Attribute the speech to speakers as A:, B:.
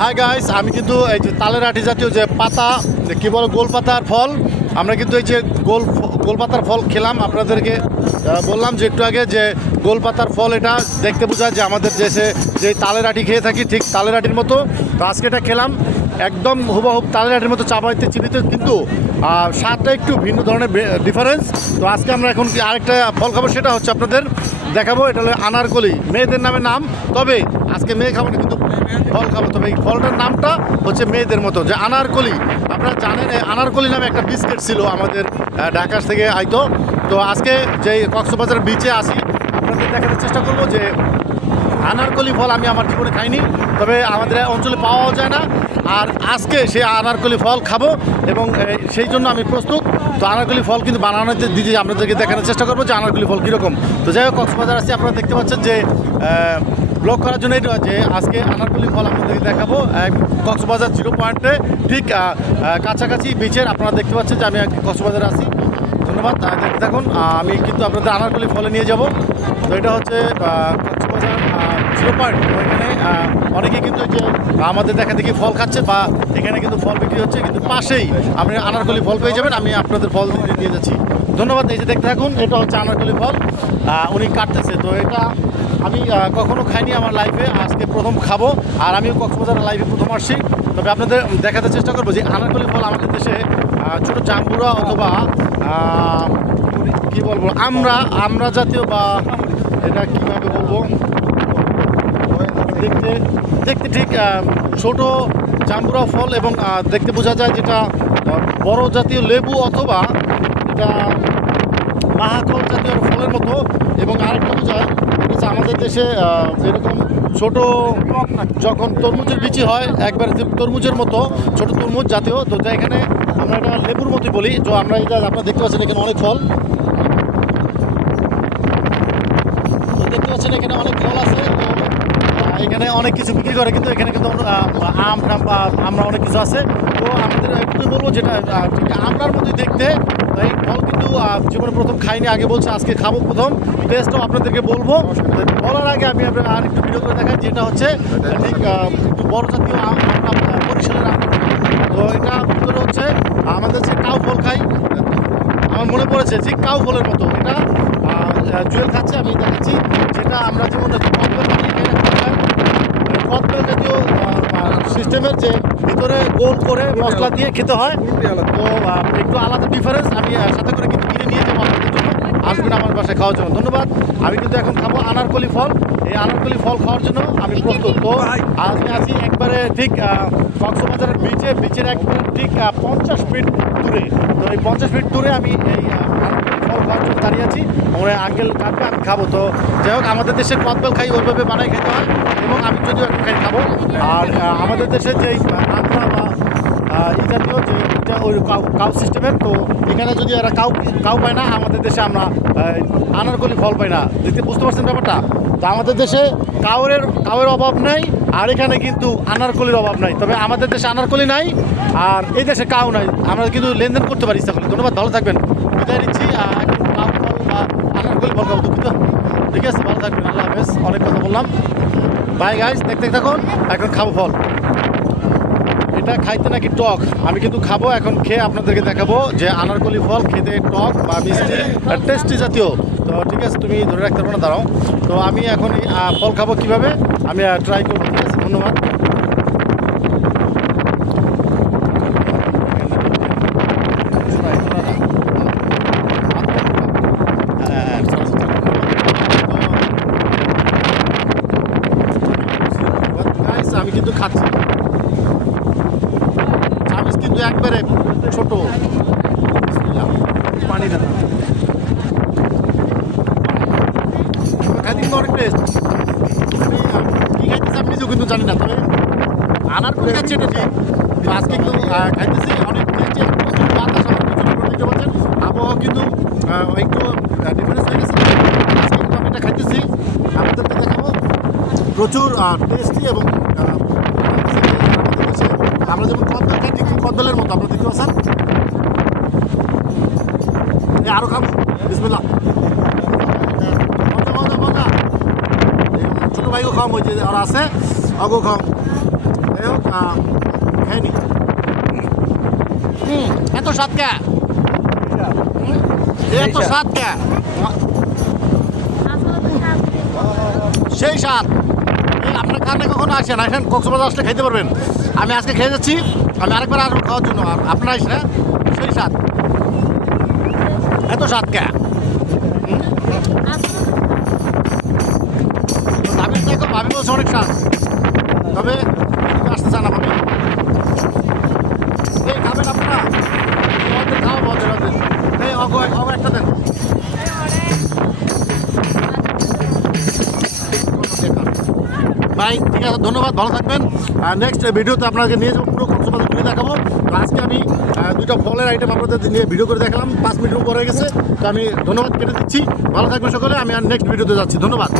A: Hi guys আমি কিন্তু এই যে তালের আটি জাতীয় যে পাতা, যে কি বলে গোল পাতার ফল, আমরা কিন্তু এই যে গোল গোল পাতার ফল খেলাম। আপনাদেরকে বললাম যে একটু আগে যে গোল পাতার ফল এটা দেখতে বোঝায় যে আমাদের দেশে যে তালের আটি খেয়ে থাকি, ঠিক তালের আটির মতো। তো আজকে এটা খেলাম, একদম হুবহুব তালের আটির মতো চাপাইতে চিনিতে কিন্তু স্বাদটা একটু ভিন্ন ধরনের ডিফারেন্স তো আজকে আমরা এখন আরেকটা ফল খাব, সেটা হচ্ছে আপনাদের দেখাবো। এটা হলো আনারকলি, মেয়েদের নামে নাম। তবে আজকে মেয়ে খাব না, কিন্তু ফল খাব। তবে এই ফলটার নামটা হচ্ছে মেয়েদের মতো, যে আনারকলি। আপনারা জানেন আনারকলি নামে একটা বিস্কিট ছিল আমাদের ঢাকার থেকে আইতো। তো আজকে যে কক্সবাজার বিচে আসি, আপনাদের দেখানোর চেষ্টা করব যে আনারকলি ফল আমি আমার জীবনে খাইনি, তবে আমাদের অঞ্চলে পাওয়াও যায় না। আর আজকে সেই আনারকলি ফল খাব এবং সেই জন্য আমি প্রস্তুত। তো আনারকলি ফল কিন্তু বানানোতে দিদি আপনাদেরকে দেখানোর চেষ্টা করব যে আনারকলি ফল কীরকম। তো যাই হোক, কক্সবাজার আসছি আপনারা দেখতে পাচ্ছেন যে ব্লগ করার জন্য এটা যে আজকে আনারকলি ফল আপনাদেরকে দেখাবো। কক্সবাজার জিরো পয়েন্টে ঠিক কাছাকাছি বিচের আপনারা দেখতে পাচ্ছেন যে আমি কক্সবাজারে আছি। ধন্যবাদ। দেখতে থাকুন আমি কিন্তু আপনাদের আনারকলি ফলে নিয়ে যাব। তো এটা হচ্ছে কক্সবাজার জিরো পয়েন্ট। ওইখানে অনেকে কিন্তু যে আমাদের দেখা দেখি ফল খাচ্ছে বা এখানে কিন্তু ফল বিক্রি হচ্ছে, কিন্তু পাশেই আপনি আনারকলি ফল পেয়ে যাবেন। আমি আপনাদের ফল দিয়ে যাচ্ছি। ধন্যবাদ। এই যে দেখতে থাকুন, এটা হচ্ছে আনারকলি ফল। উনি কাটতেছে। তো এটা আমি কখনো খাইনি আমার লাইফে আজকে প্রথম খাব। আর আমিও কক্সবাজারের লাইফে প্রথম আসছি। তবে আপনাদের দেখাতে চেষ্টা করব যে আনারকলি ফল আমাদের দেশে ছোটো জাম্বুরা অথবা কি বলব, আমরা আমরা জাতীয় বা এটা কীভাবে বলব? দেখতে দেখতে ঠিক ছোট জাম্বুরা ফল এবং দেখতে বোঝা যায় যেটা বড় জাতীয় লেবু অথবা এটা মাহাকল জাতীয় ফলের মতো। এবং আরেকটা বোঝায় হচ্ছে আমাদের দেশে এরকম ছোট যখন তরমুজের বিচি হয়, একবার তরমুজের মতো, ছোট তরমুজ জাতীয়। তো এখানে আমরা এটা লেবুর মতোই বলি। তো আমরা এটা, আপনারা দেখতে পাচ্ছেন এখানে অনেক ফল। দেখতে পাচ্ছেন এখানে অনেক ফল আছে। এখানে অনেক কিছু বিক্রি করে, কিন্তু এখানে কিন্তু আম বা আমরা অনেক কিছু আছে। তো আমাদের একটু বলব যেটা আমরার মতোই দেখতে তো এই ফল কিন্তু জীবনে প্রথম খাইনি, আগে বলছে আজকে খাব প্রথম। টেস্টও আপনাদেরকে বলব। বলার আগে আমি আপনার আর একটু ভিডিও করে দেখাই, যেটা হচ্ছে, ঠিক একটু বড় জাতীয় আম বরিশালের আম তো এটা ভিতরে হচ্ছে, আমাদের যে কাউ ফল খাই, আমার মনে পড়েছে যে কাউ ফলের মতো। এটা জুয়েল খাচ্ছে, আমি দেখাচ্ছি। যেটা আমরা যেমন কদবেল জাতীয় সিস্টেমের যে ভিতরে গোল করে মশলা দিয়ে খেতে হয়। তো একটু আলাদা ডিফারেন্স আমি সাথে করে কিন্তু কিনে নিয়ে যাব আপনাদের জন্য। আসবেন আমার বাসায় খাওয়ার জন্য। ধন্যবাদ। আমি কিন্তু এখন খাব আনারকলি ফল। এই আনারকলি ফল খাওয়ার জন্য আমি প্রস্তুত। তো আজকে আছি একবারে ঠিক কক্সবাজারের বিচে বিচের একবারে ঠিক পঞ্চাশ ফিট দূরে। তো এই পঞ্চাশ ফিট দূরে আমি এই আনারকলি জন্য দাঁড়িয়ে আছি। আমরা আঙ্কেল কাটবে, আমি খাব। তো যাই হোক, আমাদের দেশে কদবেল খাই ওইভাবে বানাই খেতে হয় এবং আমি যদিও এখন খাই খাব। আর আমাদের দেশে যে আমরা বা এই জাতীয় যে ওই কাউ সিস্টেমের, তো এখানে যদি এরা কাউ কাউ পায় না, আমাদের দেশে আমরা আনারকলি ফল পাই না। দেখতে বুঝতে পারছেন ব্যাপারটা? তো আমাদের দেশে কাউরের কাউয়ের অভাব নাই, আর এখানে কিন্তু আনারকলির অভাব নাই। তবে আমাদের দেশে আনারকলি নাই, আর এই দেশে কাউ নাই। আমরা কিন্তু লেনদেন করতে পারি ইচ্ছা করলে। ধন্যবাদ, ভালো থাকবেন। বিদায় নিচ্ছি আহ, এখন কাউ ফল ঠিক আছে, ভালো থাকবেন, আল্লাহ হাফেজ। অনেক কথা বললাম। বাই গাইস দেখতে থাকুন, এখন খাব ফল। এটা খাইতে নাকি টক? আমি কিন্তু খাব, এখন খেয়ে আপনাদেরকে দেখাবো যে আনারকলি ফল খেতে টক বা মিষ্টি টেস্টি জাতীয়। তো ঠিক আছে, তুমি ধরে রাখতে পারো না, দাঁড়াও। তো আমি এখন ফল খাব কীভাবে? আমি ট্রাই করব, ঠিক আছে, ধন্যবাদ Guys, আমি কিন্তু খাচ্ছি চামিচ কিন্তু একবারে ছোট। পানি দেন। কিন্তু অনেক টেস্ট আমি আহ, খাইতেছি আমি নিজেও কিন্তু জানি না তবে আনার করে খাচ্ছি এটা ঠিক। আজকে কিন্তু খাইতেছি অনেক টেস্টি বাতাস আমার পিছনে আবহাওয়া কিন্তু একটু ডিফারেন্স হয়ে গেছে। আজকে কিন্তু আমি এটা খাইতেছি। আপনাদেরকে দেখাবো। প্রচুর টেস্টি এবং আমরা যেমন কদবেল খাই ঠিক কদবেলের মতো আপনারা দেখতে পাচ্ছেন? আরও খাব এই ছোট ভাইকে খাওয়াম ওই যে আর আছে আগো খাওয়াম যাই হোক আহ, খেয়ে নি। হুম এত স্বাদ কে? এত স্বাদ। কে? সেই স্বাদ। আপনার খানে কখনো আসেন আসেন কক্সবাজার আসলে খেতে পারবেন। আমি আজকে খেয়ে যাচ্ছি। আমি আরেকবার আসব খাওয়ার জন্য, আর আপনারা হ্যাঁ? সেই স্বাদ। এত স্বাদ কে? ভাবি দেখো ভাবি বলছে অনেক স্বাদ। তবে আছে ধন্যবাদ, ভালো থাকবেন। নেক্সট ভিডিওতে আপনাকে নিয়ে যাব, পুরো কক্সবাজার ঘুরে দেখাবো। তো আজকে আমি দুইটা ফলের আইটেম আপনাদের নিয়ে ভিডিও করে দেখালাম, পাঁচ মিনিট উপর হয়ে গেছে। তো আমি ধন্যবাদ কেটে দিচ্ছি। ভালো থাকবেন সকলে, আমি আর নেক্সট ভিডিওতে যাচ্ছি। ধন্যবাদ।